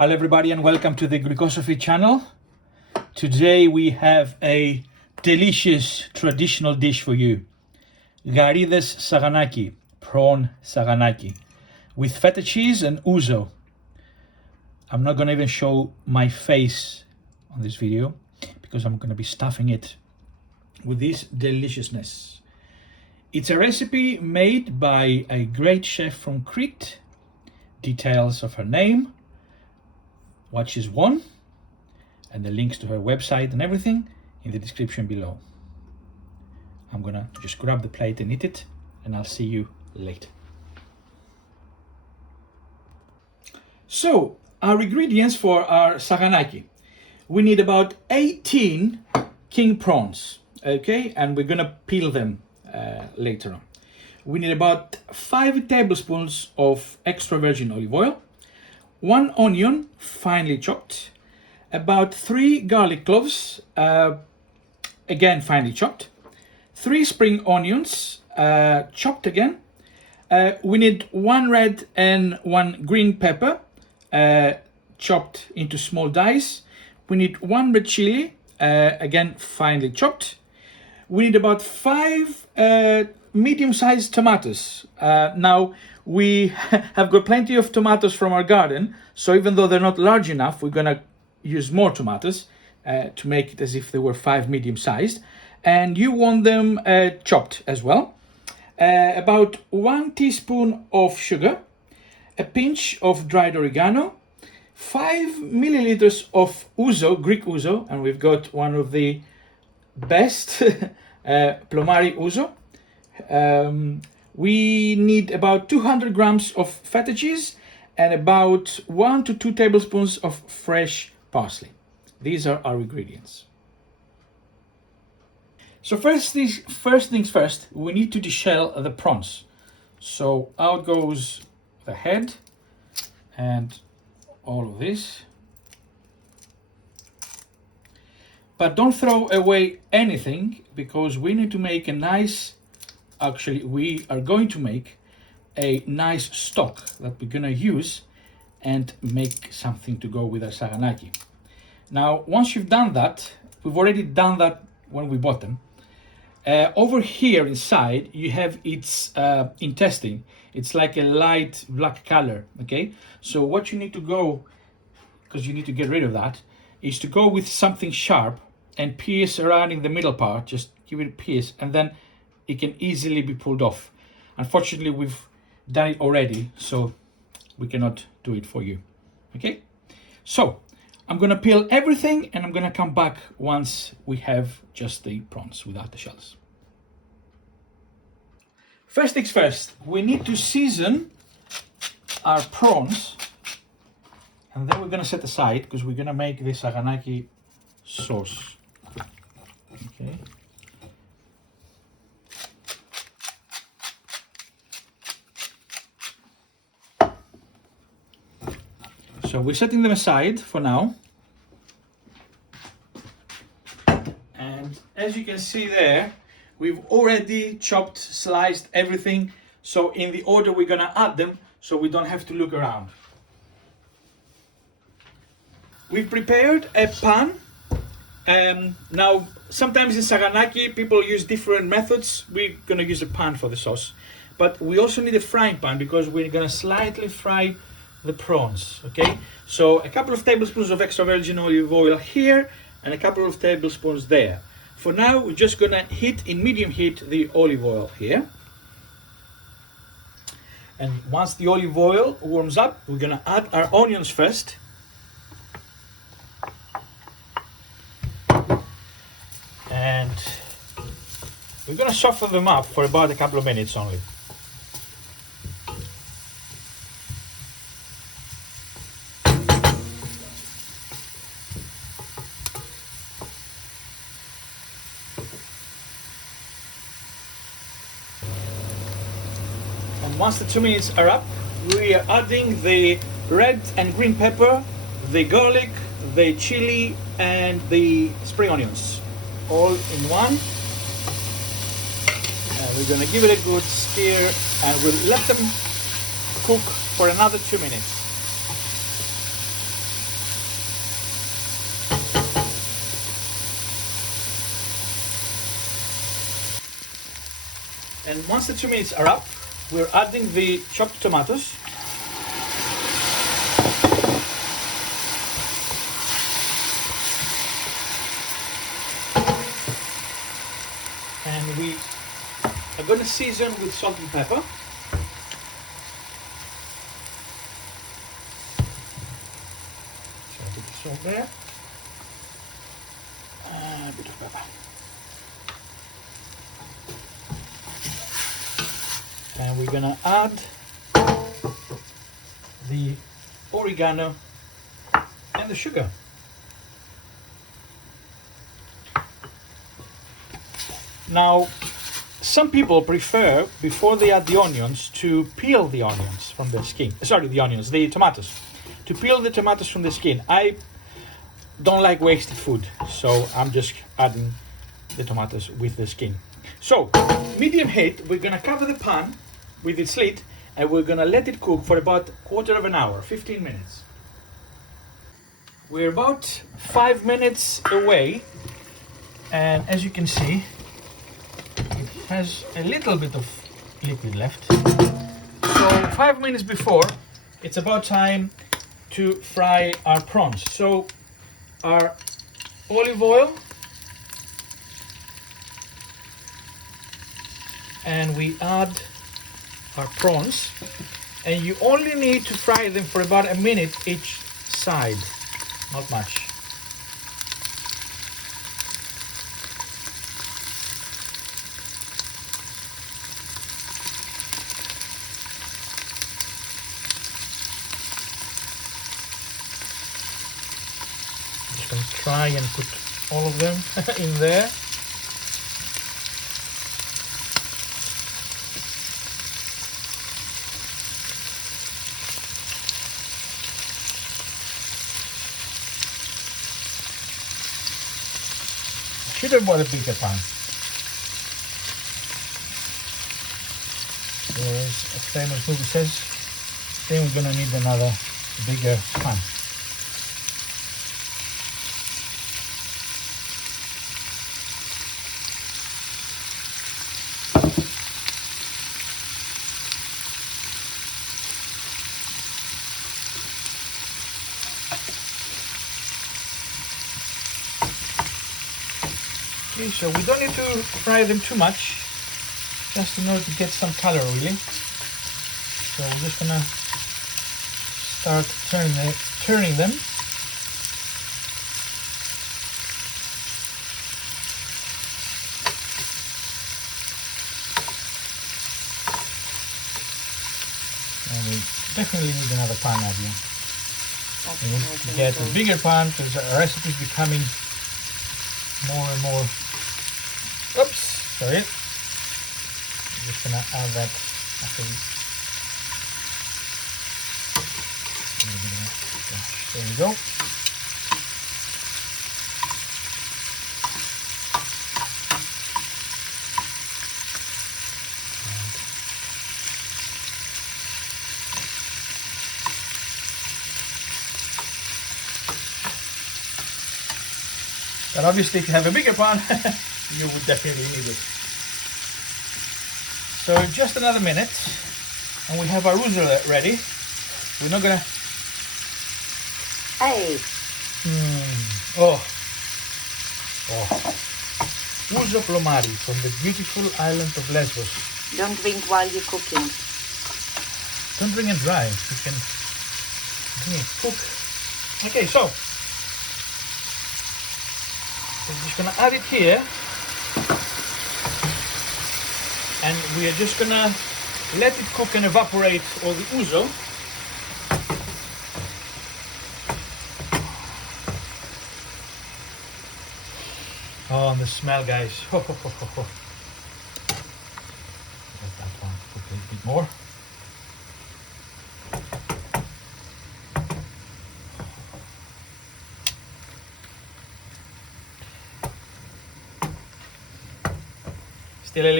Hello everybody and welcome to the Greekosophy channel. Today we have a delicious traditional dish for you. Garides saganaki, prawn saganaki, with feta cheese and ouzo. I'm not gonna even show my face on this video because I'm gonna be stuffing it with this deliciousness. It's a recipe made by a great chef from Crete. Details of her name, what she's won, and the links to her website and everything in the description below. I'm gonna just grab the plate and eat it, and I'll see you later. So, our ingredients for our saganaki. We need about 18 king prawns, okay? And we're gonna peel them later on. We need about 5 tablespoons of extra virgin olive oil, 1 onion finely chopped, about 3 garlic cloves, again finely chopped, 3 spring onions, chopped again. We need 1 red and 1 green pepper, chopped into small dice. We need 1 red chili, again finely chopped. We need about 5 medium-sized tomatoes. Now we have got plenty of tomatoes from our garden, so even though they're not large enough, we're gonna use more tomatoes to make it as if they were 5 medium-sized. And you want them chopped as well. About 1 teaspoon of sugar, a pinch of dried oregano, 5 milliliters of ouzo, Greek ouzo, and we've got one of the best plomari ouzo. We need about 200 grams of feta cheese and about 1 to 2 tablespoons of fresh parsley. These are our ingredients. So first things first, we need to deshell the prawns. So out goes the head and all of this. But don't throw away anything because we need to make a nice, actually we are going to make a nice stock that we're gonna use and make something to go with our saganaki. Now, once you've done that, we've already done that when we bought them. Over here inside, you have its intestine. It's like a light black color, okay? So what you need to go, because you need to get rid of that, is to go with something sharp and pierce around in the middle part, just give it a pierce, and then it can easily be pulled off. Unfortunately, we've done it already, so we cannot do it for you, okay? So, I'm gonna peel everything and I'm gonna come back once we have just the prawns without the shells. First things first, we need to season our prawns, and then we're gonna set aside because we're gonna make the saganaki sauce. Okay. So we're setting them aside for now. And as you can see there, we've already chopped, sliced everything. So in the order we're gonna add them, so we don't have to look around. We've prepared a pan. Now, sometimes in saganaki, people use different methods. We're gonna use a pan for the sauce. But we also need a frying pan because we're gonna slightly fry the prawns, okay? So a couple of tablespoons of extra virgin olive oil here and a couple of tablespoons there. For now, we're just gonna heat in medium heat the olive oil here. And once the olive oil warms up, we're gonna add our onions first. And we're gonna soften them up for about a couple of minutes only. And once the 2 minutes are up, we are adding the red and green pepper, the garlic, the chili, and the spring onions, all in one. And we're gonna give it a good stir and we'll let them cook for another 2 minutes. And once the 2 minutes are up, we're adding the chopped tomatoes. And we are going to season with salt and pepper. So a bit of salt there. A bit of pepper. And we're gonna add the oregano and the sugar. Now, some people prefer, before they add the onions, to peel the onions from the skin. Sorry, the tomatoes. To peel the tomatoes from the skin. I don't like wasted food, so I'm just adding the tomatoes with the skin. So, medium heat, we're gonna cover the pan with its lid, and we're gonna let it cook for about a quarter of an hour, 15 minutes. We're about 5 minutes away, and as you can see, it has a little bit of liquid left. So 5 minutes before, it's about time to fry our prawns. So our olive oil, and we add our prawns, and you only need to fry them for about a minute each side, not much. Just gonna try and put all of them in there. Should have bought a bigger pan. There's a famous movie says, then we're gonna need another bigger pan. Okay, so we don't need to fry them too much, just in order to get some color really. So we're just gonna start turning them. And we definitely need another pan, Nadia. We need to get a bigger pan because our recipe is becoming more and more. Oops, sorry. I'm just gonna add that after this. There we go. But obviously if you have a bigger pan, you would definitely need it. So just another minute, and we have our ouzo ready. We're not gonna... Hey! Oh! Ouzo plomari from the beautiful island of Lesbos. Don't drink while you're cooking. Don't drink it dry. You can drink it, cook. Okay, so we're just gonna add it here, and we are just gonna let it cook and evaporate all the ouzo. Oh, and the smell, guys. Let that one cook a little bit more. Still a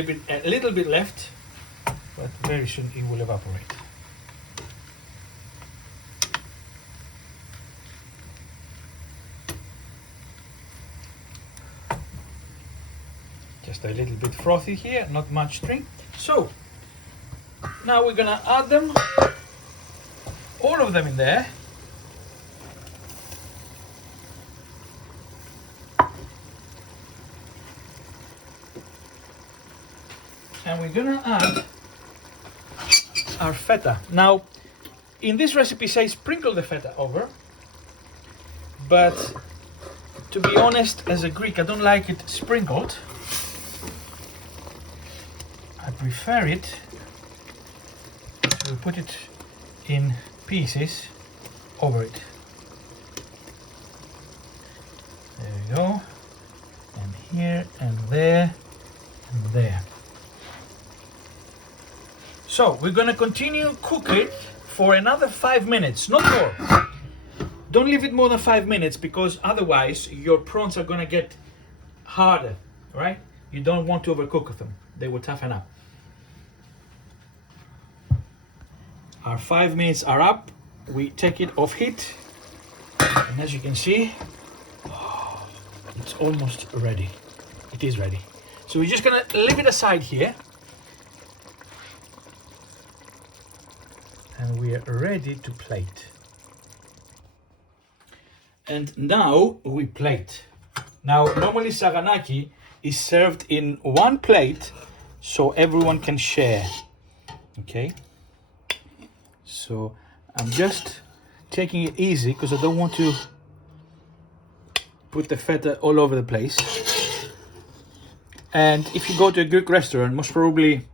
little bit left, but very soon it will evaporate. Just a little bit frothy here, not much string. So now we're gonna add them, all of them in there. And we're gonna add our feta. Now, in this recipe say sprinkle the feta over, but to be honest, as a Greek, I don't like it sprinkled. I prefer it to put it in pieces over it. There we go. And here and there and there. So we're gonna continue cook it for another 5 minutes, not more. Don't leave it more than 5 minutes because otherwise your prawns are gonna get harder, right? You don't want to overcook them. They will toughen up. Our 5 minutes are up. We take it off heat. And as you can see, it's almost ready. It is ready. So we're just gonna leave it aside here. And we are ready to plate. And now we plate. Now, normally saganaki is served in one plate so everyone can share. Okay? So I'm just taking it easy because I don't want to put the feta all over the place. And if you go to a Greek restaurant, most probably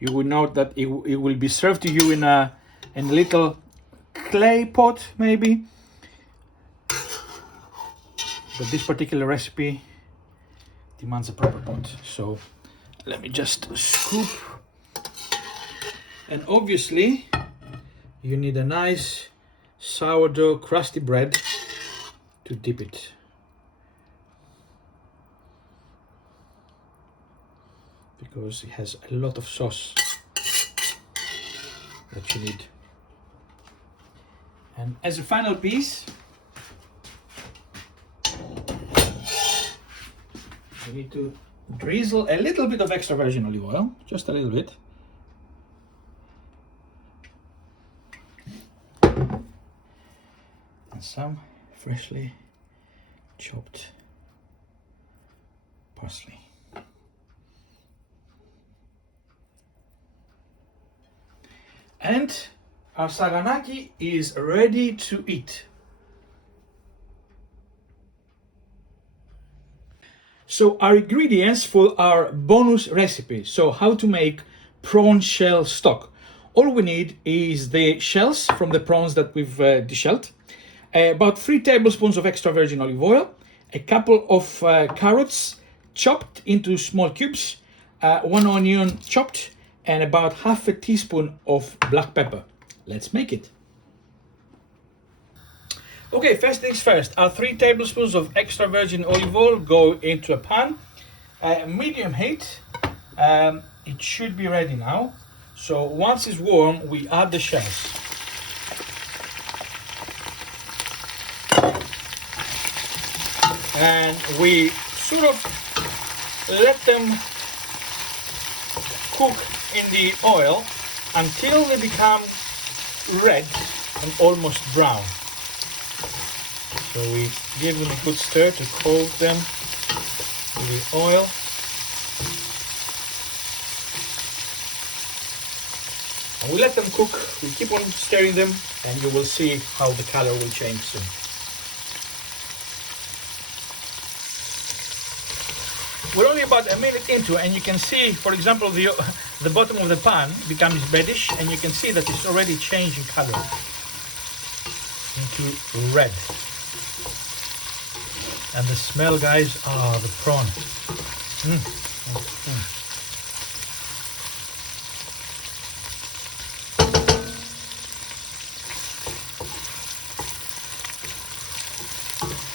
you will note that it will be served to you in a little clay pot, maybe. But this particular recipe demands a proper pot. So let me just scoop. And obviously, you need a nice sourdough crusty bread to dip it. Because it has a lot of sauce that you need. And as a final piece, you need to drizzle a little bit of extra virgin olive oil, just a little bit. And some freshly chopped parsley. And our saganaki is ready to eat. So our ingredients for our bonus recipe. So how to make prawn shell stock. All we need is the shells from the prawns that we've deshelled, about 3 tablespoons of extra virgin olive oil, a couple of carrots chopped into small cubes, 1 onion chopped, and about half a teaspoon of black pepper. Let's make it. Okay, first things first, our 3 tablespoons of extra virgin olive oil go into a pan, medium heat. It should be ready now. So once it's warm, we add the shells. And we sort of let them cook in the oil until they become red and almost brown. So we give them a good stir to coat them with the oil. And we let them cook, we keep on stirring them, and you will see how the color will change soon. We're only about a minute into, and you can see, for example, the bottom of the pan becomes reddish, and you can see that it's already changing color into red. And the smell, guys, the prawn.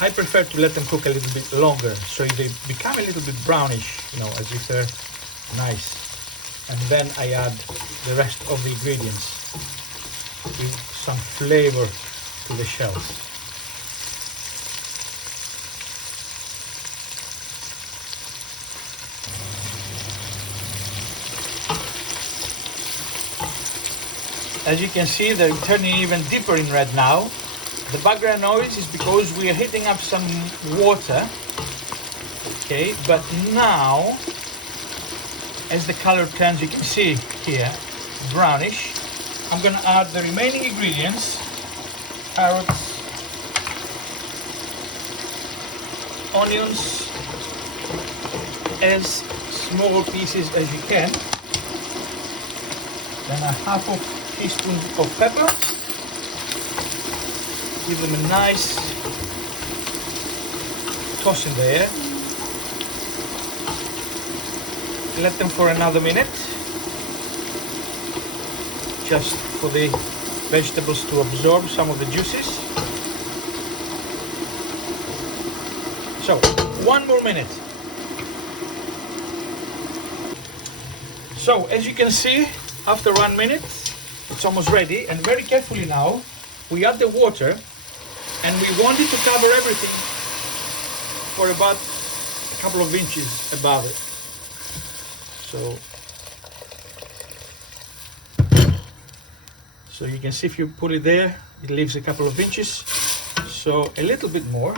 I prefer to let them cook a little bit longer, so they become a little bit brownish, as if they're nice. And then I add the rest of the ingredients with some flavor to the shells. As you can see, they're turning even deeper in red now. The background noise is because we are heating up some water. Okay, but now, as the color turns, you can see here, brownish, I'm gonna add the remaining ingredients, carrots, onions, as small pieces as you can, then a half of teaspoon of pepper, give them a nice toss in there, let them for another minute, just for the vegetables to absorb some of the juices. So, one more minute. So, as you can see, after 1 minute, it's almost ready, and very carefully now, we add the water, and we want it to cover everything for about a couple of inches above it. So you can see if you put it there, it leaves a couple of inches. So a little bit more.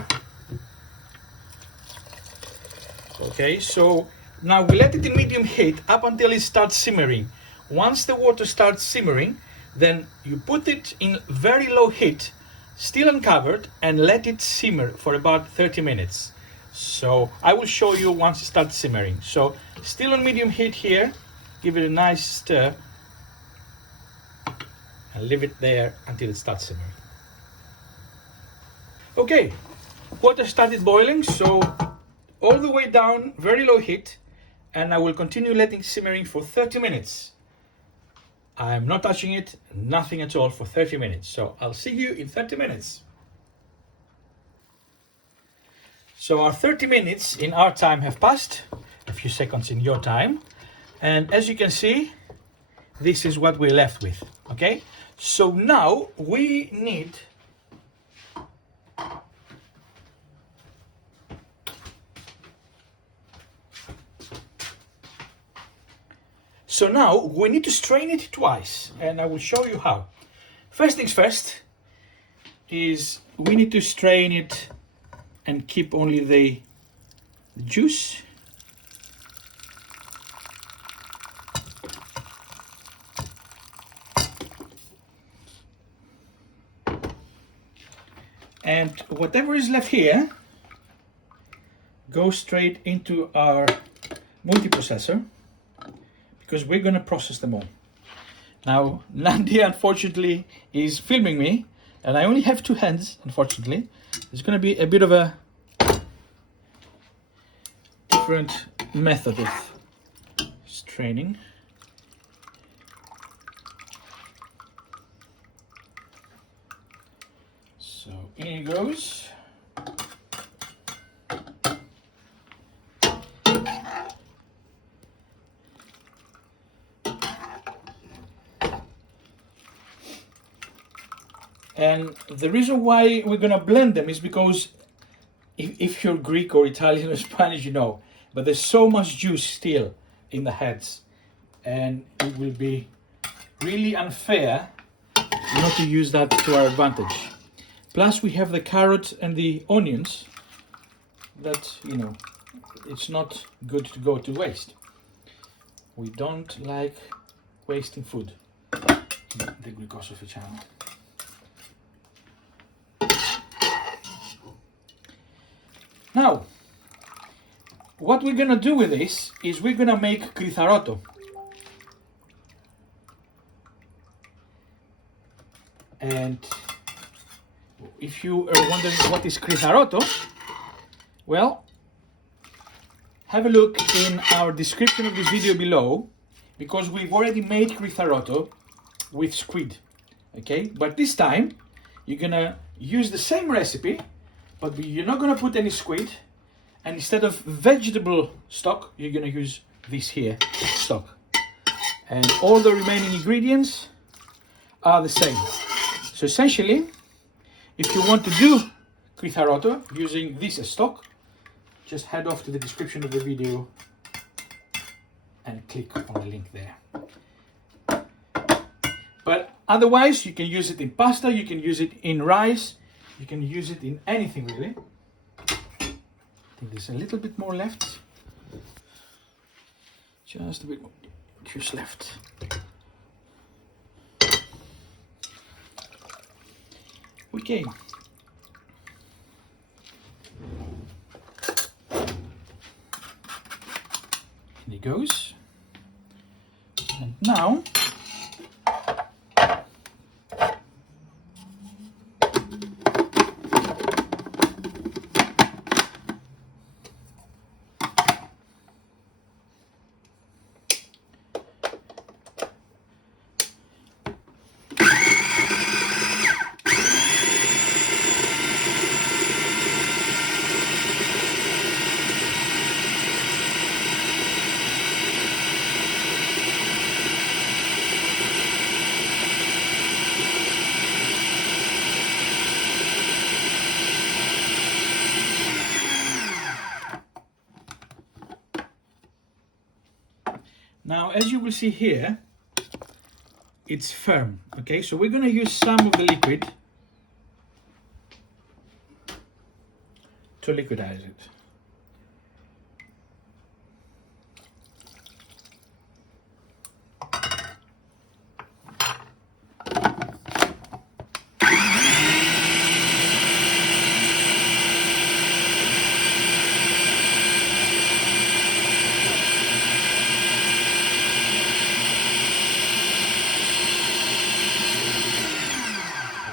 Okay, so now we let it in medium heat up until it starts simmering. Once the water starts simmering, then you put it in very low heat, still uncovered, and let it simmer for about 30 minutes. So I will show you once it starts simmering. So still on medium heat here, give it a nice stir, and leave it there until it starts simmering. Okay, water started boiling, so all the way down, very low heat, and I will continue letting it simmering for 30 minutes. I'm not touching it, nothing at all for 30 minutes. So I'll see you in 30 minutes. So our 30 minutes in our time have passed, a few seconds in your time. And as you can see, this is what we're left with, okay? So now we need to strain it twice, and I will show you how. First things first is we need to strain it and keep only the juice. And whatever is left here goes straight into our multiprocessor, because we're going to process them all. Now, Nandi unfortunately is filming me, and I only have two hands, unfortunately. There's going to be a bit of a different method of straining. So in it goes. And the reason why we're going to blend them is because if you're Greek or Italian or Spanish, you know, but there's so much juice still in the heads, and it will be really unfair not to use that to our advantage. Plus we have the carrot and the onions that, you know, it's not good to go to waste. We don't like wasting food in the Greekosophy channel. Now, what we're gonna do with this is we're gonna make kritharoto. And if you are wondering what is kritharoto, well, have a look in our description of this video below, because we've already made kritharoto with squid, okay? But this time, you're gonna use the same recipe, but you're not gonna put any squid, and instead of vegetable stock, you're gonna use this here stock. And all the remaining ingredients are the same. So essentially, if you want to do kritharoto using this as stock, just head off to the description of the video and click on the link there. But Otherwise, you can use it in pasta, you can use it in rice, you can use it in anything really. I think there's a little bit more left. Just a bit more juice left. Okay. And it goes. And now Now, as you will see here, it's firm, okay? So we're gonna use some of the liquid to liquidize it.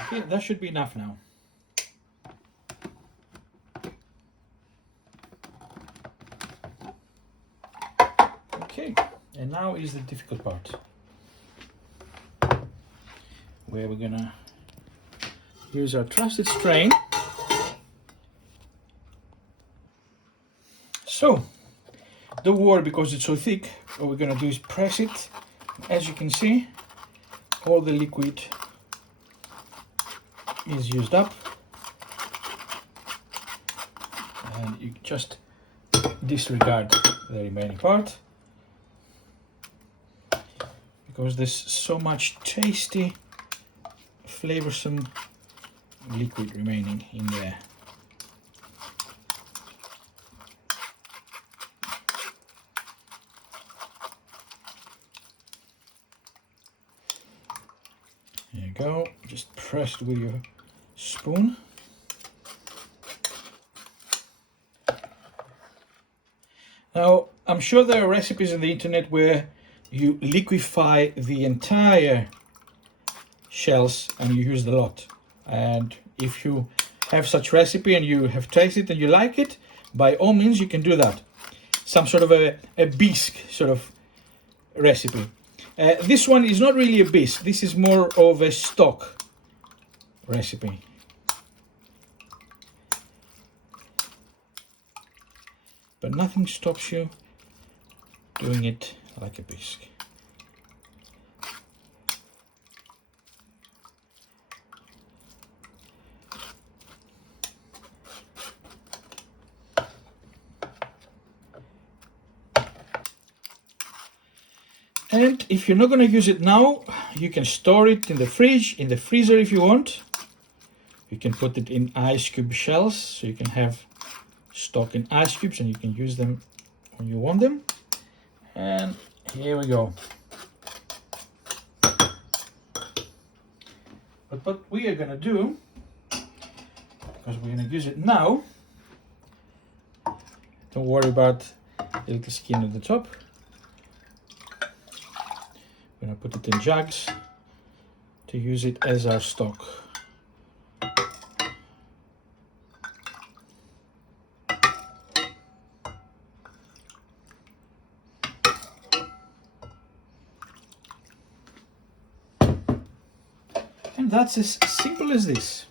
Okay, that should be enough now. Okay, and now is the difficult part, where we're gonna use our trusted strain. So, don't worry because it's so thick, what we're gonna do is press it. As you can see, all the liquid is used up, and you just disregard the remaining part because there's so much tasty, flavorsome liquid remaining in there. There you go, just press it with your spoon. Now, I'm sure there are recipes on the internet where you liquefy the entire shells and you use the lot. And if you have such recipe and you have tasted it and you like it, by all means you can do that. Some sort of a bisque sort of recipe. This one is not really a bisque, this is more of a stock recipe. But nothing stops you doing it like a bisque. And if you're not going to use it now, you can store it in the fridge, in the freezer if you want. You can put it in ice cube shells, so you can have stock in ice cubes and you can use them when you want them. And here we go. But what we are going to do, because we're going to use it now, don't worry about the little skin at the top. We're going to put it in jugs to use it as our stock. And that's as simple as this.